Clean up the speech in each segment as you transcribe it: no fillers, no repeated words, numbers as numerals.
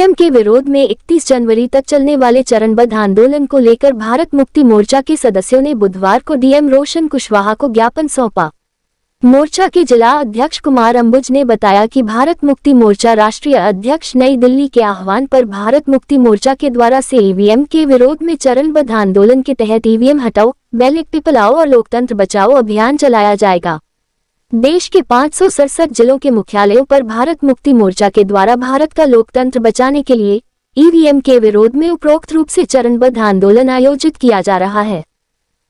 EVM के विरोध में 31 जनवरी तक चलने वाले चरणबद्ध आंदोलन को लेकर भारत मुक्ति मोर्चा के सदस्यों ने बुधवार को डीएम रोशन कुशवाहा को ज्ञापन सौंपा। मोर्चा के जिला अध्यक्ष कुमार अंबुज ने बताया कि भारत मुक्ति मोर्चा राष्ट्रीय अध्यक्ष नई दिल्ली के आह्वान पर भारत मुक्ति मोर्चा के द्वारा से ईवीएम के विरोध में चरणबद्ध आंदोलन के तहत ईवीएम हटाओ, बैलेट पेपर लाओ और लोकतंत्र बचाओ अभियान चलाया जाएगा। देश के 567 जिलों के मुख्यालयों पर भारत मुक्ति मोर्चा के द्वारा भारत का लोकतंत्र बचाने के लिए ईवीएम के विरोध में उपरोक्त रूप से चरणबद्ध आंदोलन आयोजित किया जा रहा है।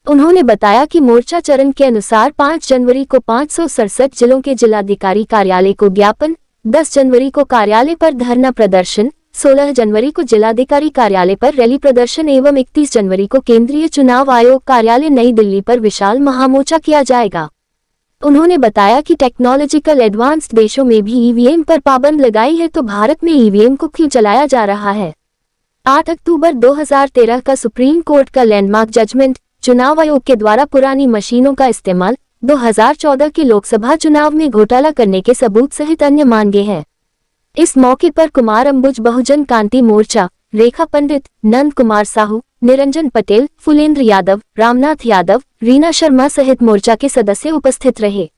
उन्होंने बताया कि मोर्चा चरण के अनुसार 5 जनवरी को 567 जिलों के जिलाधिकारी कार्यालय को ज्ञापन, 10 जनवरी को कार्यालय पर धरना प्रदर्शन, 16 जनवरी को जिलाधिकारी कार्यालय पर रैली प्रदर्शन एवं 31 जनवरी को केंद्रीय चुनाव आयोग कार्यालय नई दिल्ली पर विशाल महामोर्चा किया जाएगा। उन्होंने बताया कि टेक्नोलॉजिकल एडवांस्ड देशों में भी ईवीएम पर पाबंद लगाई है तो भारत में ईवीएम को क्यों चलाया जा रहा है। 8 अक्टूबर 2013 का सुप्रीम कोर्ट का लैंडमार्क जजमेंट, चुनाव आयोग के द्वारा पुरानी मशीनों का इस्तेमाल, 2014 के लोकसभा चुनाव में घोटाला करने के सबूत सहित अन्य मांगे हैं। इस मौके पर कुमार अंबुज, बहुजन क्रांति मोर्चा, रेखा पंडित, नंद कुमार साहू, निरंजन पटेल, फुलेंद्र यादव, रामनाथ यादव, रीना शर्मा सहित मोर्चा के सदस्य उपस्थित रहे।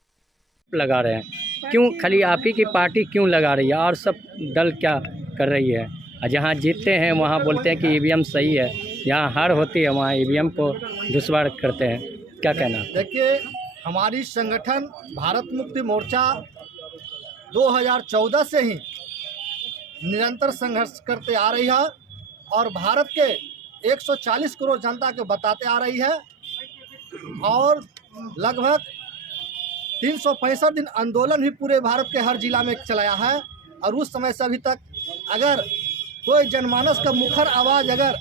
लगा रहे हैं क्यों? खाली आप ही की पार्टी क्यों लगा रही है और सब दल क्या कर रही है? जहाँ जीतते हैं वहाँ बोलते हैं कि ईवीएम सही है, जहाँ हार होती है वहाँ ईवीएम को दुश्वार करते हैं। क्या कहना? देखिए, हमारी संगठन भारत मुक्ति मोर्चा 2014 से ही निरंतर संघर्ष करते आ रही है और भारत के 140 करोड़ जनता को बताते आ रही है और लगभग 365 दिन आंदोलन भी पूरे भारत के हर जिला में चलाया है। और उस समय से अभी तक अगर कोई जनमानस का मुखर आवाज़ अगर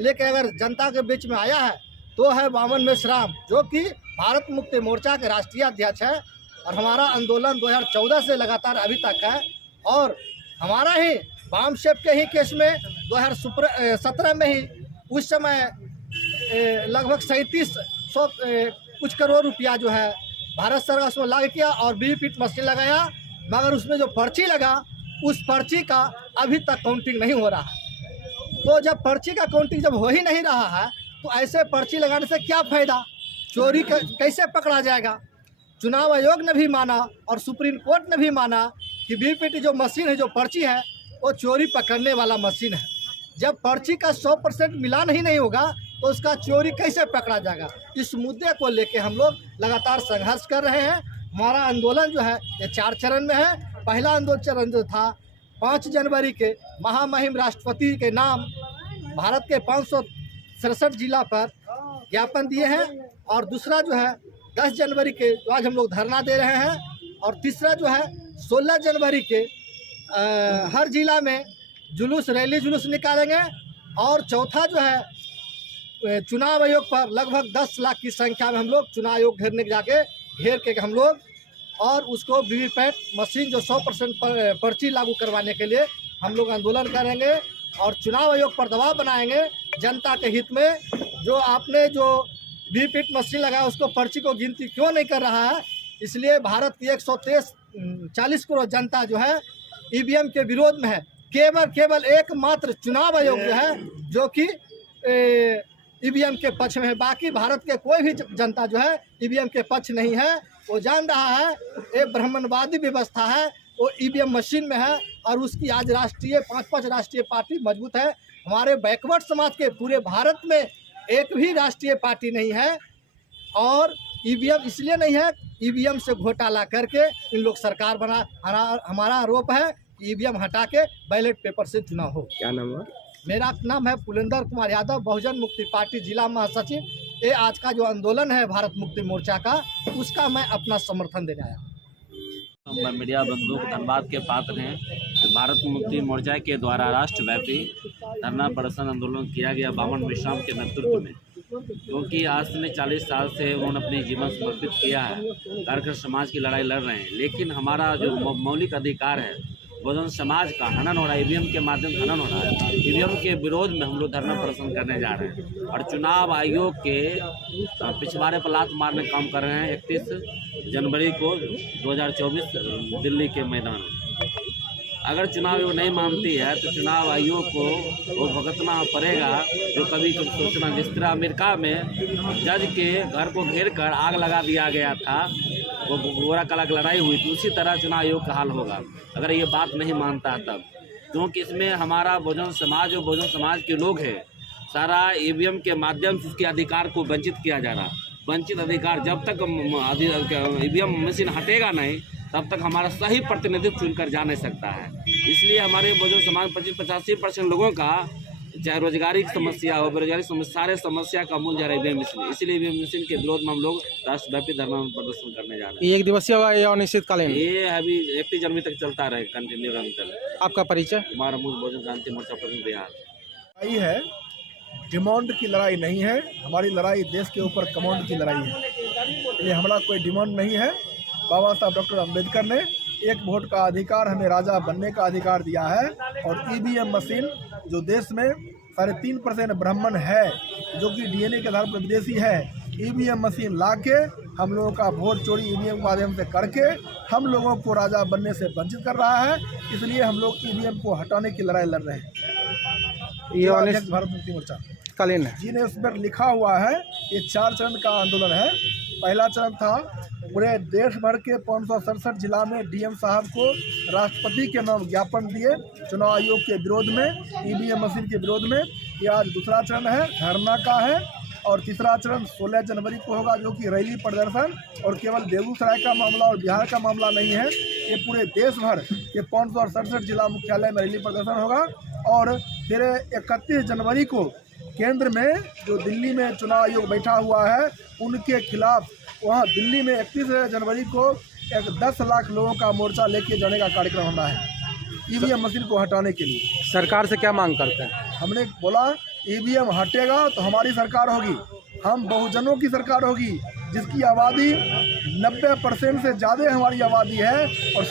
लेके अगर जनता के बीच में आया है तो है वामन मेश्राम, जो कि भारत मुक्ति मोर्चा के राष्ट्रीय अध्यक्ष है। और हमारा आंदोलन 2014 से लगातार अभी तक है और हमारा ही वाम शेप के ही केस में 2017 में ही उस समय लगभग 3700 कुछ करोड़ रुपया जो है भारत सरकार उसमें लगा किया और वीवीपैट मशीन लगाया, मगर उसमें जो पर्ची लगा उस पर्ची का अभी तक काउंटिंग नहीं हो रहा है। तो जब पर्ची का काउंटिंग जब हो ही नहीं रहा है तो ऐसे पर्ची लगाने से क्या फ़ायदा? चोरी कैसे पकड़ा जाएगा? चुनाव आयोग ने भी माना और सुप्रीम कोर्ट ने भी माना कि वीवीपैट जो मशीन है, जो पर्ची है, वो चोरी पकड़ने वाला मशीन है। जब पर्ची का 100% मिलान ही नहीं होगा तो उसका चोरी कैसे पकड़ा जाएगा? इस मुद्दे को लेके हम लोग लगातार संघर्ष कर रहे हैं। हमारा आंदोलन जो है ये 4 चरण में है। पहला आंदोलन चरण जो था 5 जनवरी के महामहिम राष्ट्रपति के नाम भारत के 567 जिला पर ज्ञापन दिए हैं और दूसरा जो है 10 जनवरी के आज हम लोग धरना दे रहे हैं और तीसरा जो है 16 जनवरी के हर जिला में रैली जुलूस निकालेंगे और चौथा जो है चुनाव आयोग पर लगभग 10 लाख की संख्या में हम लोग चुनाव आयोग घेर के हम लोग और उसको वीवीपैट मशीन जो 100% पर्ची लागू करवाने के लिए हम लोग आंदोलन करेंगे और चुनाव आयोग पर दबाव बनाएंगे जनता के हित में। जो आपने जो वीवीपैट मशीन लगाया उसको पर्ची को गिनती क्यों नहीं कर रहा है? इसलिए भारत की 140 करोड़ जनता जो है ईवीएम के विरोध में है। केवल एकमात्र चुनाव आयोग जो है जो कि ईवीएम के पक्ष में है। बाकी भारत के कोई भी जनता जो है ईवीएम के पक्ष नहीं है। वो जान रहा है एक ब्राह्मणवादी व्यवस्था है, वो ईवीएम मशीन में है और उसकी आज 5 राष्ट्रीय पार्टी मजबूत है। हमारे बैकवर्ड समाज के पूरे भारत में एक भी राष्ट्रीय पार्टी नहीं है और ईवीएम इसलिए नहीं है, ईवीएम से घोटाला करके इन लोग सरकार बना। हमारा आरोप है ईवीएम हटा के बैलेट पेपर से चुनाव हो। क्या नाम है? मेरा नाम है फुलेंद्र कुमार यादव, बहुजन मुक्ति पार्टी जिला महासचिव। ये आज का जो आंदोलन है भारत मुक्ति मोर्चा का, उसका मैं अपना समर्थन देने आया। मीडिया बंधुओं को धन्यवाद के पात्र हैं कि भारत मुक्ति मोर्चा के द्वारा राष्ट्रव्यापी धरना प्रदर्शन आंदोलन किया गया वामन मेश्राम के नेतृत्व में, क्योंकि आज से 40 साल से उन्होंने अपने जीवन समर्पित किया है, कार्यकर समाज की लड़ाई लड़ रहे हैं। लेकिन हमारा जो मौलिक अधिकार है बहुजन समाज का हनन हो रहा है, ईवीएम के माध्यम से हनन हो रहा है। ईवीएम के विरोध में हम लोग धरना प्रदर्शन करने जा रहे हैं और चुनाव आयोग के पिछवाड़े पर लात मारने का काम कर रहे हैं 31 जनवरी को 2024 दिल्ली के मैदान में। अगर चुनाव आयोग नहीं मानती है तो चुनाव आयोग को वो भुगतना पड़ेगा जो कभी सोचना। जिस तरह अमेरिका में जज के घर को घेर कर आग लगा दिया गया था, वो गोरा काला की लड़ाई हुई थी, उसी तरह चुनाव आयोग का हाल होगा अगर ये बात नहीं मानता है तब। क्योंकि इसमें हमारा बहुजन समाज और बहुजन समाज के लोग हैं, सारा ईवीएम के माध्यम से उसके अधिकार को वंचित किया जा रहा। वंचित अधिकार जब तक ईवीएम मशीन हटेगा नहीं तब तक हमारा सही प्रतिनिधित्व चुनकर जा नहीं सकता है। इसलिए हमारे बहुजन समाज 85% लोगों का चाहे रोजगारी की समस्या हो, बेरोजगारी समस्या, सारे समस्या का मूल जा रहा है ईवीएम मशीन। इसलिए ईवीएम मशीन के विरोध में हम लोग राष्ट्रव्यापी धरना प्रदर्शन करने जा रहे हैं। ये 1 दिवसीय होगा या अनिश्चितकालीन? ये अभी 31 जनवरी तक चलता रहे, कंटिन्यू रहे। आपका परिचय? हमारा मूल बहुजन क्रांति मोर्चा प्रदेश बिहार। लड़ाई है, डिमांड की लड़ाई नहीं है। हमारी लड़ाई देश के ऊपर कमांड की लड़ाई है। इसलिए हमारा कोई डिमांड नहीं है। बाबा साहब डॉक्टर अम्बेडकर ने एक वोट का अधिकार, हमें राजा बनने का अधिकार दिया है। और ईवीएम मशीन जो देश में 3.5% ब्राह्मण है, जो कि डीएनए के आधार पर विदेशी है, ईवीएम मशीन लाके हम लोगों का वोट चोरी ईवीएम के माध्यम से करके हम लोगों को राजा बनने से वंचित कर रहा है। इसलिए हम लोग ईवीएम को हटाने की लड़ाई लड़ रहे हैं। ये भारत मुक्ति मोर्चा कालीन है। जी ने उस पर लिखा हुआ है, ये 4 चरण का आंदोलन है। पहला चरण था पूरे देश भर के 567 जिला में डीएम साहब को राष्ट्रपति के नाम ज्ञापन दिए चुनाव आयोग के विरोध में, ईवीएम मशीन के विरोध में। ये आज दूसरा चरण है, धरना का है। और तीसरा चरण 16 जनवरी को होगा, जो कि रैली प्रदर्शन, और केवल बेगूसराय का मामला और बिहार का मामला नहीं है, ये पूरे देश भर के 567 जिला मुख्यालय में रैली प्रदर्शन होगा। और फिर 31 जनवरी को केंद्र में जो दिल्ली में चुनाव आयोग बैठा हुआ है, उनके खिलाफ वहाँ दिल्ली में 31 जनवरी को 10 लाख लोगों का मोर्चा लेके जाने का कार्यक्रम होना है ईवीएम मशीन को हटाने के लिए। सरकार से क्या मांग करते हैं? हमने बोला ईवीएम हटेगा तो हमारी सरकार होगी, हम बहुजनों की सरकार होगी, जिसकी आबादी 90% से ज़्यादा हमारी आबादी है। और